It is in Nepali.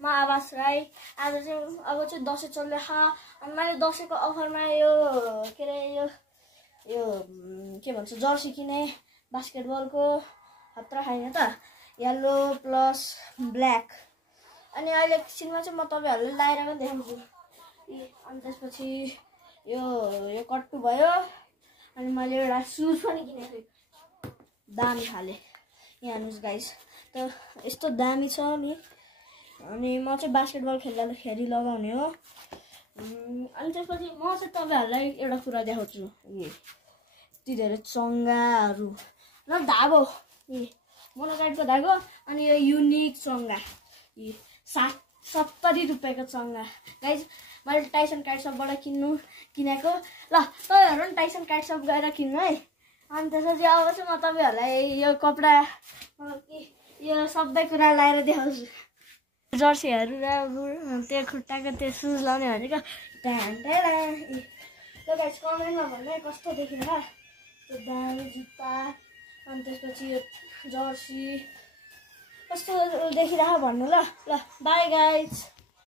म आवास राई। आज चाहिँ अब चाहिँ दसैँ चल्दैछ अनि मैले दसैँको अफरमा यो के अरे यो के भन्छ जर्सी किने बास्केटबलको हत्रा खाइन त येलो प्लस ब्ल्याक। अनि अहिले एकछिनमा चाहिँ म तपाईहरुलाई लाएर पनि देखाउँछु। अनि त्यसपछि यो कट्टु भयो अनि मैले एउटा सुज पनि किनेको दामी खाले यहाँ हेर्नुस् गाइस त यस्तो दामी छ नि। अनि म चाहिँ बास्केटबल खेल्दाखेरि लगाउने हो। अनि त्यसपछि म चाहिँ तपाईहरुलाई एउटा कुरा देखाउँछु यति धेरै चङ्गाहरु र धागो मोनोकाइटको धागो अनि यो युनिक चङ्गा 70 रुपैयाँको चङ्गा गाइस। मैले टाइसन काइट शपबाट किनेको ल तपाईहरु पनि टाइसन काइट शप गएर किन्नु है। अनि त्यसपछि अब चाहिँ म तपाईहरुलाई यो कपडा यो सबै कुरा लाएर देखाउँछु। जर्सीहरु र त्यो खुट्टाको त्यो सुज लाउने भनेको ल गाइस कमेन्टमा भन्नु कस्तो देखिन्छ त्यो दामी जुत्ता। अनि त्यसपछि यो जर्सी कस्तो देखिरहेको भन्नु ल बाई गाइस।